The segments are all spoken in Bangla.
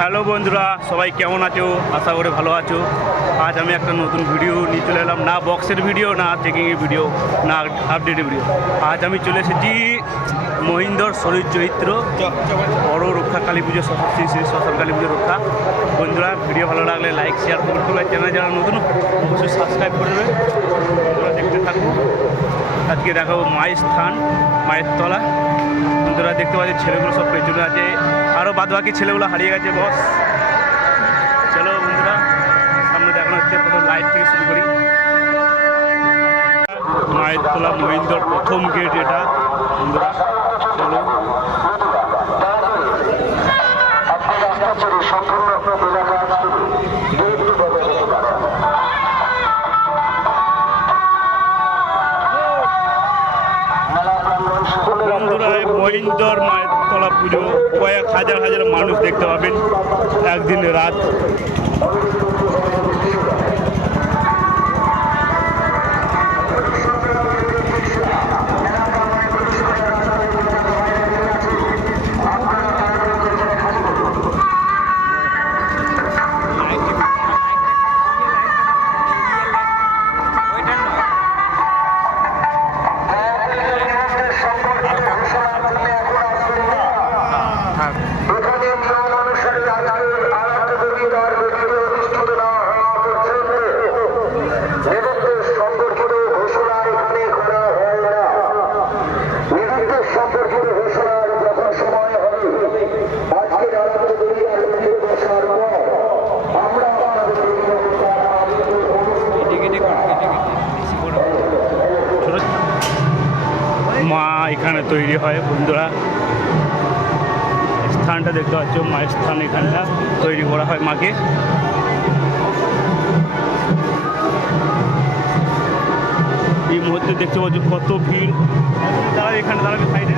হ্যালো বন্ধুরা, সবাই কেমন আছো? আশা করে ভালো আছো। আজ আমি একটা নতুন ভিডিও নিয়ে চলে এলাম। না বক্সের ভিডিও, না চেকিংয়ের ভিডিও, না আপডেটের ভিডিও। আজ আমি চলে এসেছি মহিন্দর শরীর চরিত্র বড় রক্ষা কালী পুজো, শ্মশান কালী পুজো রক্ষা। বন্ধুরা, ভিডিও ভালো লাগলে লাইক শেয়ার কমেন্ট করবে। চ্যানেল যারা নতুন অবশ্যই সাবস্ক্রাইব করে দেবে। বন্ধুরা দেখতে থাকবো। আজকে দেখাবো মায়ের স্থান, মায়ের তলা। বন্ধুরা দেখতে পাচ্ছি ছেলেগুলো সব পেছনে আছে, আরও বাদ বাকি ছেলেগুলো হারিয়ে গেছে। বস চলো বন্ধুরা, সামনে দেখানো হচ্ছে। প্রথম লাইট থেকে শুরু করি। মায়ের তলা মহিন্দর প্রথম গেট এটা। বন্ধুরা চলো। বন্ধুরা, মহিন্দর মায়ের তলা পুজো কয়েক হাজার হাজার মানুষ দেখতে পাবেন একদিন রাত। মা এখানে তৈরি হয়। বন্ধুরা স্থানটা দেখতে পাচ্ছ, মায়ের স্থান এখানটা তৈরি করা হয় মাকে। এই মুহূর্তে দেখতে পাচ্ছ কত ভিড়। দাঁড়াবে এখানে, দাঁড়াবে সাইডে।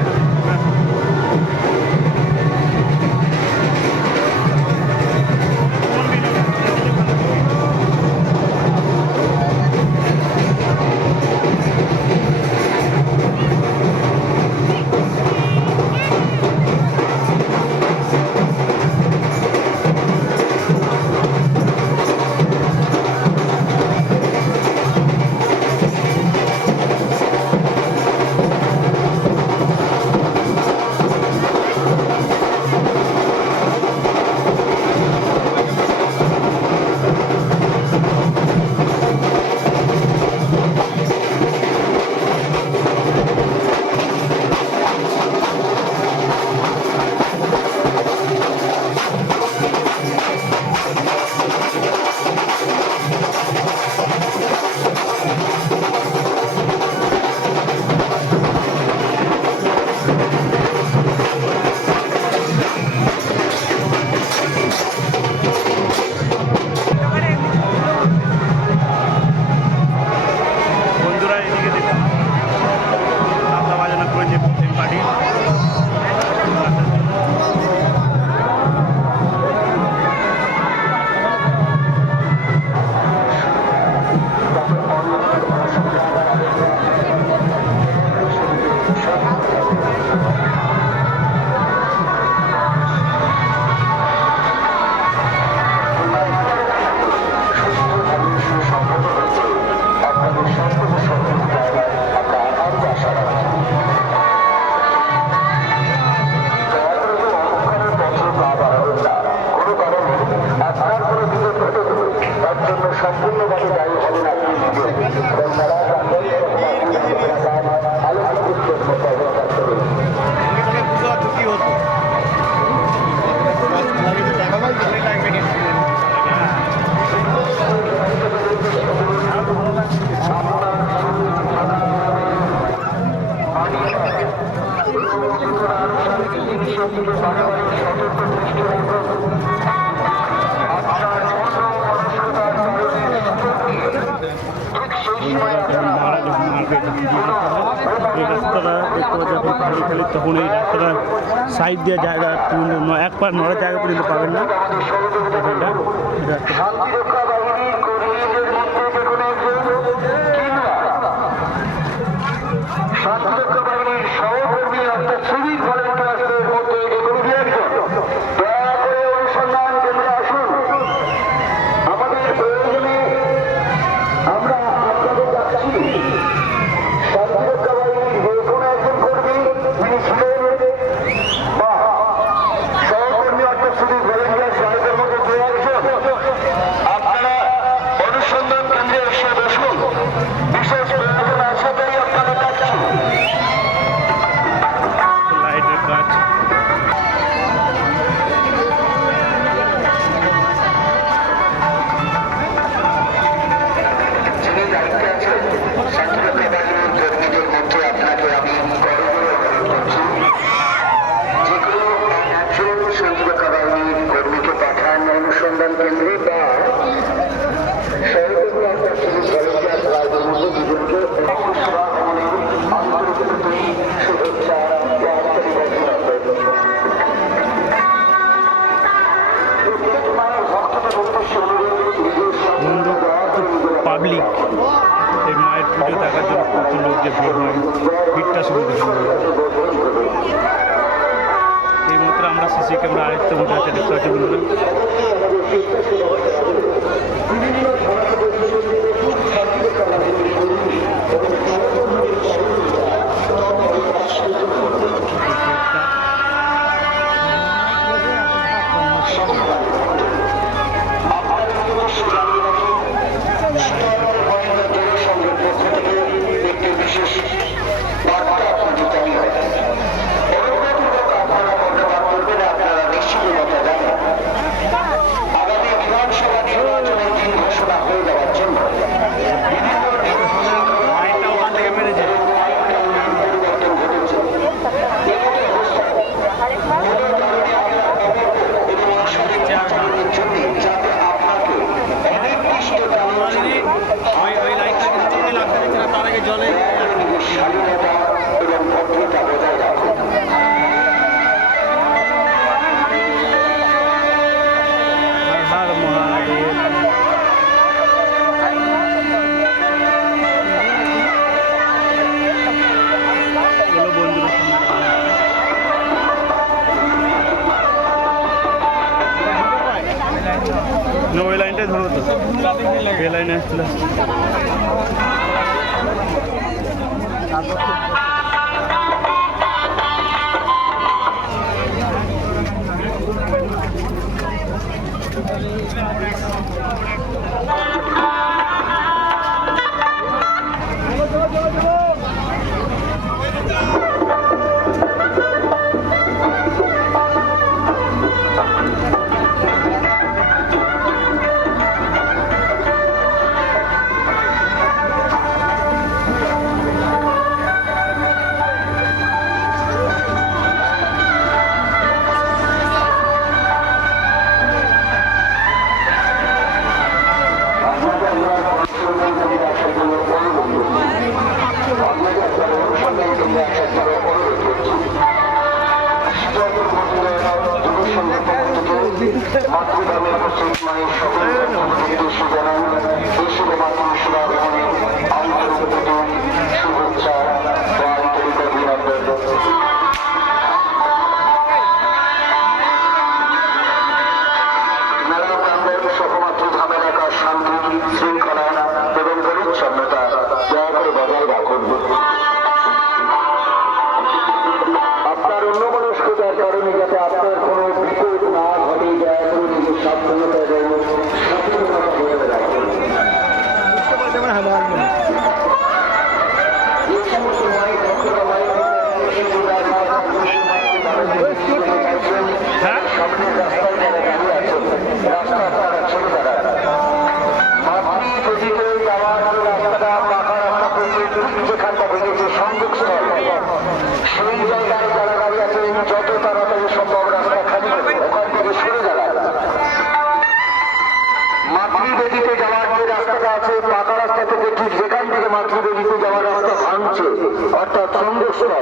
তখন এই রাস্তাটা সাইড দিয়ে জায়গা একবার নড়ার জায়গা পর্যন্ত পাবেন না। সহকর্মী অর্থাৎ সিভিল ভলেন্টিয়ার্সদের মধ্যে যে কোনো একজন দয়া করে অনুসন্ধান মালিক। এই মায়ের পুজো দেখার জন্য প্রচুর লোক যে ভিড় হয়, ভিড়টা শুরু এই মাত্র আমরা সিসি ক্যামেরা আয়ত্ত মধ্যে আছে দেখতে পাচ্ছি বন্ধুরা। ওই লাইনটাই ধরো তো, এই লাইনে আসছিল। অর্থাৎ সংযোগস্থল,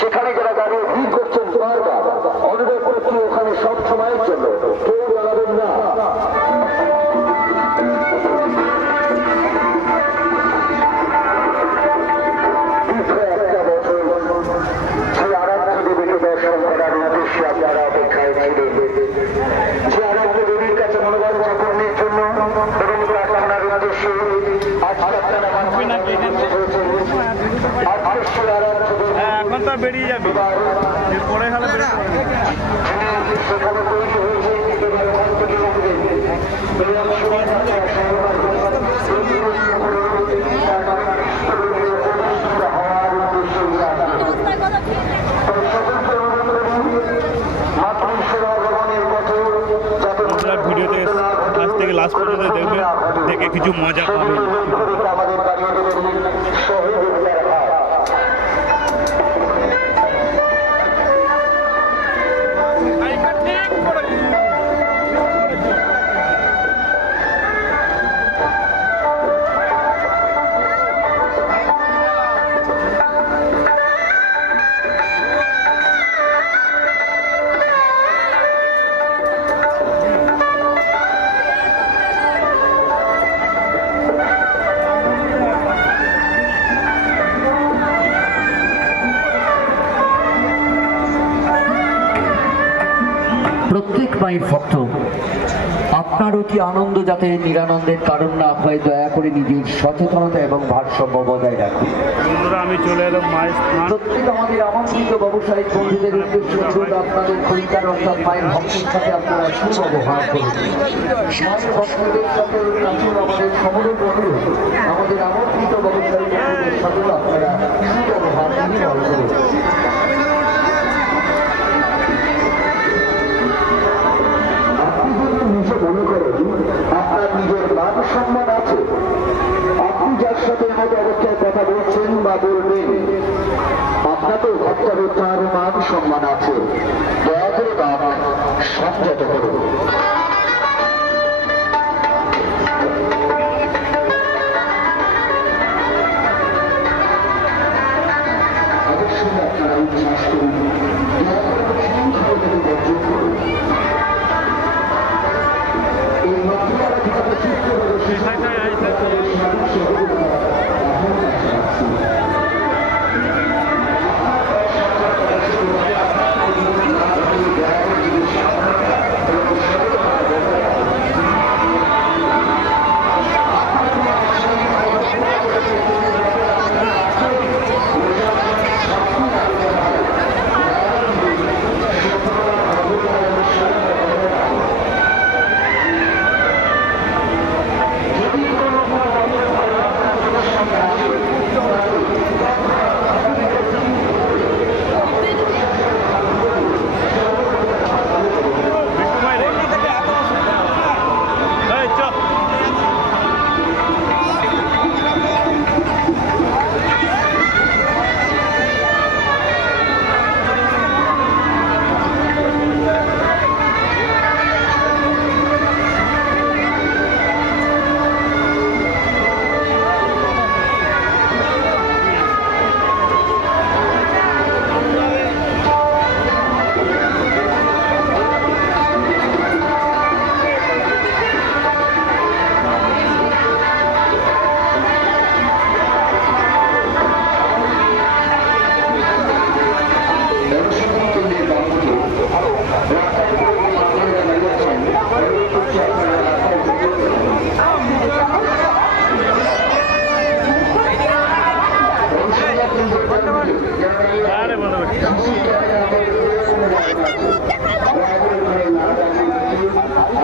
সেখানে যারা দাঁড়িয়ে ভিড় করছেন বারবার অনুরোধ করছি ওখানে সব সময়ের জন্য কেউ দাঁড়াবেন না। একটা বছর সেই আরাধ্য দেবীকে দর্শন করার উদ্দেশ্যে আপনারা অপেক্ষায় ছিলেন, যে আরাধ্য দেবীর কাছে মনোবাঞ্ছা পূর্ণের জন্য এবং প্রার্থনার উদ্দেশ্যে আজকে আপনারা এখন তো বেরিয়ে যাবে, পরে খেলা বেরিয়ে ভিডিওতে আজ থেকে লাস্ট পর্যন্ত দেখবে, দেখে কিছু মজা পাবে। প্রত্যেক মায়ের ভক্ত আপনার অতি আনন্দ যাতে নিরানন্দের কারণ না হয়, দয়া করে নিজের সচেতনতা এবং ভারসাম্য বজায় রাখুন। বন্ধুরা আমি চলে এলাম মায়ের স্নান। প্রত্যেক আমাদের আমন্ত্রিত ব্যবসায়িক বন্ধুদের উদ্দেশ্যে অনুরোধ, আপনাদের খরিদ্দার অর্থাৎ মায়ের ভক্তের সাথে আপনারা সুব্যবহার করুন। মায়ের ভক্তদের সাথে কাছে আমাদের সমরের অনুরোধ, আমাদের আমন্ত্রিত ব্যবসায়িক বন্ধুদের সাথে আপনারা সুব্যবহার করুন। নিজে মনে করেন আপনার নিজের মান সম্মান আছে, আপনি যার সাথে এমন অবস্থায় কথা বলছেন বা বলবেন, আপনাকেও ভাবতে হবে তার মান সম্মান আছে। দয়া করে বাপ সংযত করুন। অবশ্যই আপনারা উচ্ছ্বাস করুন, দয়া করে সংযত বর্জন করুন। এই মন্ত্রীরা কিভাবে চিত্র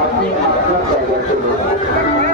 আপনি আপনার জায়গা চলুন।